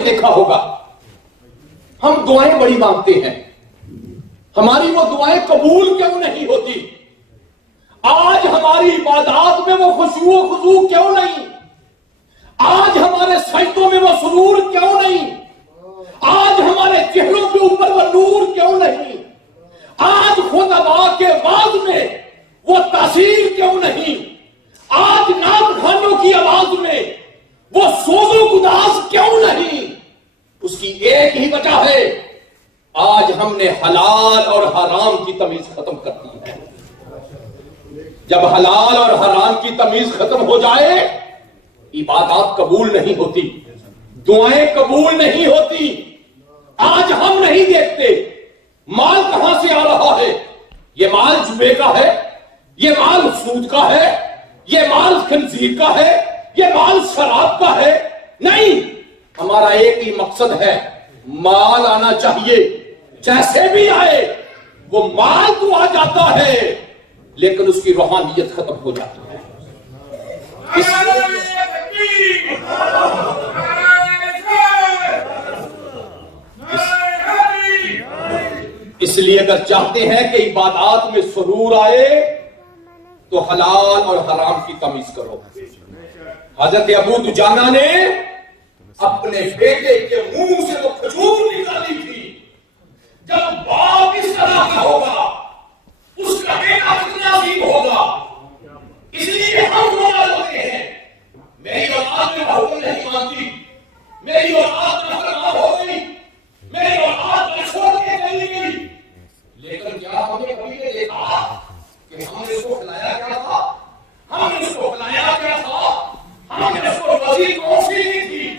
دیکھا ہوگا ہم دعائیں بڑی مانگتے ہیں، ہماری وہ دعائیں قبول کیوں نہیں ہوتی؟ آج ہماری عبادات میں وہ خشوع و خضوع کیوں نہیں؟ آج ہمارے سجدوں میں وہ سرور کیوں نہیں؟ آج ہمارے چہروں کے اوپر وہ نور کیوں نہیں؟ آج خطباء کے واعظ میں وہ تاثیر کیوں نہیں؟ آج نعت خوانوں کی آواز میں وہ سوز و گداز کیوں نہیں؟ اس کی ایک ہی وجہ ہے، آج ہم نے حلال اور حرام کی تمیز ختم کر دی ہے۔ جب حلال اور حرام کی تمیز ختم ہو جائے، عبادات قبول نہیں ہوتی، دعائیں قبول نہیں ہوتی۔ آج ہم نہیں دیکھتے مال کہاں سے آ رہا ہے، یہ مال جوے کا ہے، یہ مال سود کا ہے، یہ مال خنزیر کا ہے، یہ مال شراب کا ہے۔ نہیں، ہمارا ایک ہی مقصد ہے، مال آنا چاہیے، جیسے بھی آئے وہ مال تو آ جاتا ہے لیکن اس کی روحانیت ختم ہو جاتی ہے۔ اس لیے اگر چاہتے ہیں کہ عبادات میں سرور آئے تو حلال اور حرام کی تمیز کرو۔ حضرت ابو دجانہ نے اپنے بیٹے کے منہ سے وہ کھجور نکالی تھی، جب باپ اس طرح کا ہوگا اس کا بیٹا کتنا عظیم ہوگا۔ اس لیے ہم ناراض ہوتے ہیں، میری اولاد میں حکم نہیں مانتی، میری اولاد نافرمان ہو گئی، میری اولاد کو چھوڑ کے چلی گئی، لیکن کیا ہم نے کبھی یہ دیکھا کہ ہم نے اس کو کھلایا کیا تھا، ہم نے اس کو کھلایا کیا تھا، ہم نے اس کو وزیر کون سی دی تھی؟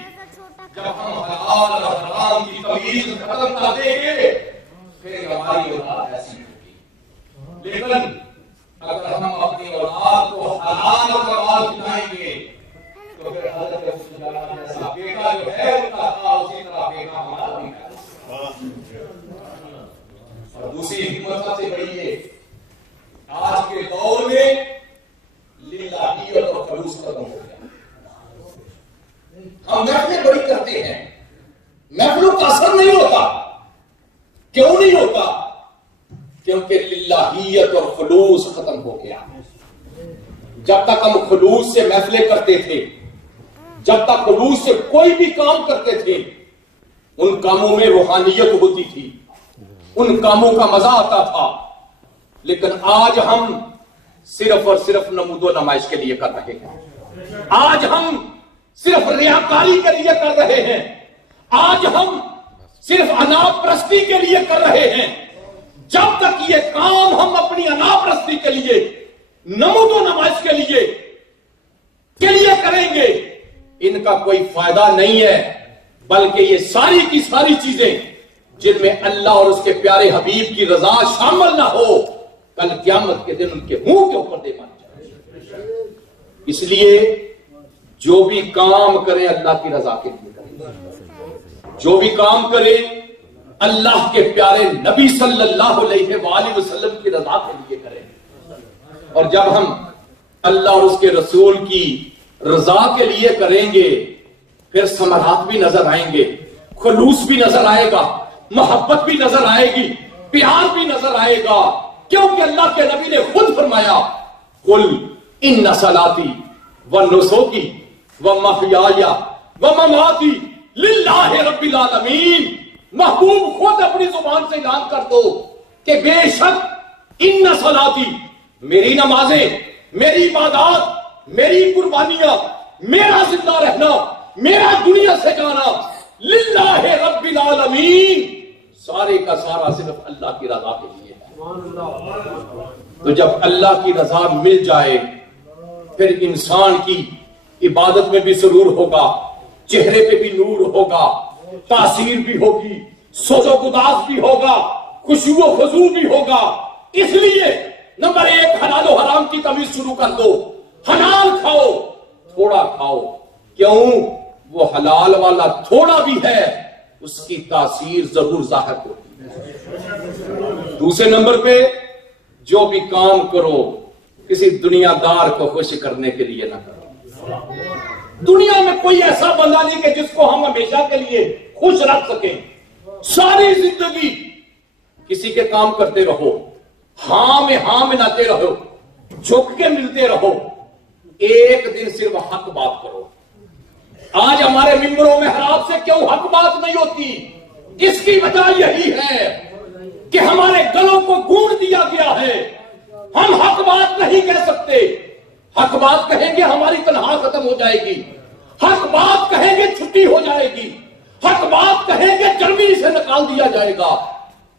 جب ہم حلال اور حرام کی تمیز ختم کر دیں گے پھر ہماری اولاد ایسی ہوگی۔ لیکن اگر ہم اپنی اولاد کو حلال اور حلال کھلائیں گے تو پھر حضرت رسول اللہ جیسا بیٹا جو ہے ان کا تھا اسی طرح بیٹا ہمارا بھی ہے۔ اور دوسری حکمت سب سے بڑی ہے، آج کے دور میں للہیت اور خلوص ختم ہو گیا۔ ہم محفلیں بڑی کرتے ہیں، محفلوں کا اثر نہیں ہوتا۔ کیوں نہیں ہوتا؟ کیونکہ للہیت اور خلوص ختم ہو گیا۔ جب تک ہم خلوص سے محفلیں کرتے تھے، جب تک خلوص سے کوئی بھی کام کرتے تھے، ان کاموں میں روحانیت ہوتی تھی، ان کاموں کا مزہ آتا تھا۔ لیکن آج ہم صرف اور صرف نمود و نمائش کے لیے کر رہے ہیں، آج ہم صرف ریاکاری کے لیے کر رہے ہیں، آج ہم صرف انا پرستی کے لیے کر رہے ہیں۔ جب تک یہ کام ہم اپنی انا پرستی کے لیے، نمود و نمائش کے لیے کریں گے، ان کا کوئی فائدہ نہیں ہے، بلکہ یہ ساری کی ساری چیزیں جن میں اللہ اور اس کے پیارے حبیب کی رضا شامل نہ ہو، کل قیامت کے دن ان کے منہ کے اوپر دے بن جائے۔ اس لیے جو بھی کام کرے اللہ کی رضا کے لیے کرے، جو بھی کام کرے اللہ کے پیارے نبی صلی اللہ علیہ وآلہ وسلم کی رضا کے لیے کرے۔ اور جب ہم اللہ اور اس کے رسول کی رضا کے لیے کریں گے پھر ثمرات بھی نظر آئیں گے، خلوص بھی نظر آئے گا، محبت بھی نظر آئے گی، پیار بھی نظر آئے گا، کیونکہ اللہ کے نبی نے خود فرمایا قل ان صلاتی ونسکی ومحیای ومماتی للہ رب العالمین۔ محبوب خود اپنی زبان سے اعلان کر دو کہ بے شک ان صلاتی، میری نمازیں، میری عبادات، میری قربانیاں، میرا زندہ رہنا، میرا دنیا سے جانا، للہ رب العالمین، سارے کا سارا صرف اللہ کی رضا کے لیے ہے۔ تو جب اللہ کی رضا مل جائے پھر انسان کی عبادت میں بھی سرور ہوگا، چہرے پہ بھی نور ہوگا، تاثیر بھی ہوگی، سوز و گداز بھی ہوگا، خشوع و خضوع بھی ہوگا۔ اس لیے نمبر 1 حلال و حرام کی تمیز شروع کر دو۔ حلال کھاؤ، تھوڑا کھاؤ، کیوں؟ وہ حلال والا تھوڑا بھی ہے اس کی تاثیر ضرور ظاہر ہوتی ہے۔ دوسرے نمبر پہ جو بھی کام کرو کسی دنیا دار کو خوش کرنے کے لیے نہ کرو، دنیا میں کوئی ایسا بندہ نہیں کہ جس کو ہم ہمیشہ کے لیے خوش رکھ سکیں. ساری زندگی کسی کے کام کرتے رہو, ہاں میں ناتے رہو, جھک کے ملتے رہو, ایک دن صرف حق بات کرو. آج ہمارے ممبروں میں حرام سے کیوں حق بات نہیں ہوتی؟ اس کی وجہ یہی ہے کہ ہمارے گلوں کو گونج دیا گیا ہے. ہم حق بات نہیں کہہ سکتے. حق بات کہیں گے ہماری تنہا ختم ہو جائے گی. حق بات کہیں گے چھٹی ہو جائے گی. حق بات کہیں گے جرمنی سے نکال دیا جائے گا.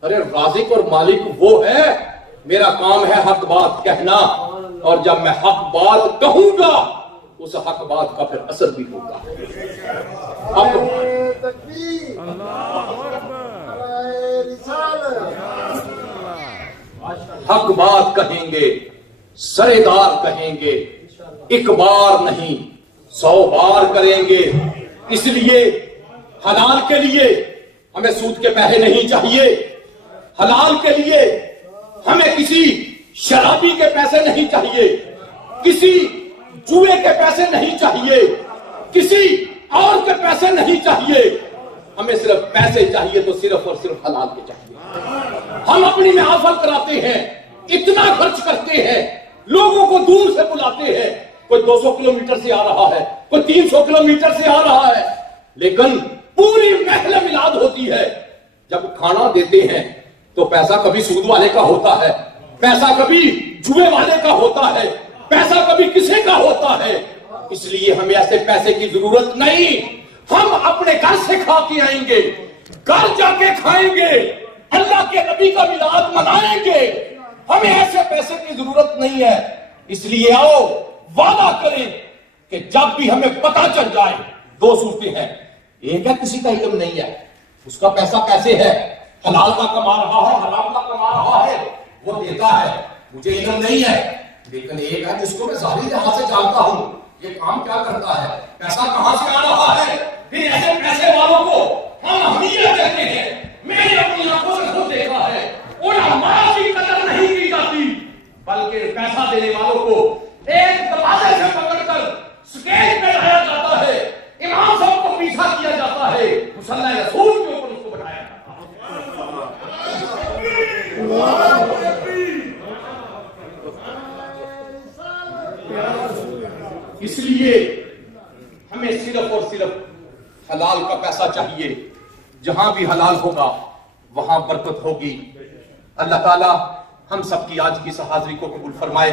ارے رازق اور مالک وہ ہے, میرا کام ہے حق بات کہنا, اور جب میں حق بات کہوں گا اس حق بات کا پھر اثر بھی ہوگا. حق بات کہیں گے, سردار کہیں گے, ایک بار نہیں 100 بار کریں گے. اس لیے حلال کے لیے ہمیں سود کے پیسے نہیں چاہیے. حلال کے لیے ہمیں کسی شرابی کے پیسے نہیں چاہیے, کسی جوئے کے پیسے نہیں چاہیے, کسی اور کے پیسے نہیں چاہیے. ہمیں صرف پیسے چاہیے تو صرف اور صرف حلال کے چاہیے. ہم اپنی محافل کراتے ہیں, اتنا خرچ کرتے ہیں, لوگوں کو دور سے بلاتے ہیں. کوئی 200 کلومیٹر سے آ رہا ہے, کوئی 300 کلومیٹر سے آ رہا ہے, لیکن پوری محفل میلاد ہوتی ہے. جب کھانا دیتے ہیں تو پیسہ کبھی سود والے کا ہوتا ہے, پیسہ کبھی جوئے والے کا ہوتا ہے, پیسہ کبھی کسی کا ہوتا ہے. اس لیے ہمیں ایسے پیسے کی ضرورت نہیں. ہم اپنے گھر سے کھا کے آئیں گے, گھر جا کے کھائیں گے, اللہ کے نبی کا میلاد منائیں گے. ہمیں ایسے پیسے کی ضرورت نہیں ہے. اس لیے آؤ وعدہ کریں کہ جب بھی ہمیں پتہ چل جائے, 2 صورتیں ہیں. ایک ہے کسی کا علم نہیں ہے, اس کا پیسہ کیسے ہے, حلال کا کما رہا ہے, حرام کا کما رہا ہے, وہ دیتا ہے, مجھے علم نہیں ہے. لیکن ایک ہے جس کو میں ظاہری جہاں سے جانتا ہوں, یہ کام کیا کرتا ہے, پیسہ کہاں سے آ رہا ہے. پھر ایسے پیسے والوں کو ہم اہمیت دیتے ہیں. میں نے اپنی آنکھوں سے خود دیکھا ہے, علماء کی قدر نہیں کی جاتی, بلکہ پیسہ دینے والوں کو ایک دروازے سے پکڑ کر سٹیج پہ لایا جاتا ہے, امام صاحب کو پیچھا کیا جاتا ہے, مصلی رسول کے اوپر اس کو بٹھایا جاتا ہے. اس لیے ہمیں صرف اور صرف حلال کا پیسہ چاہیے. جہاں بھی حلال ہوگا وہاں برکت ہوگی. اللہ تعالی ہم سب کی آج کی اس حاضری کو قبول فرمائے.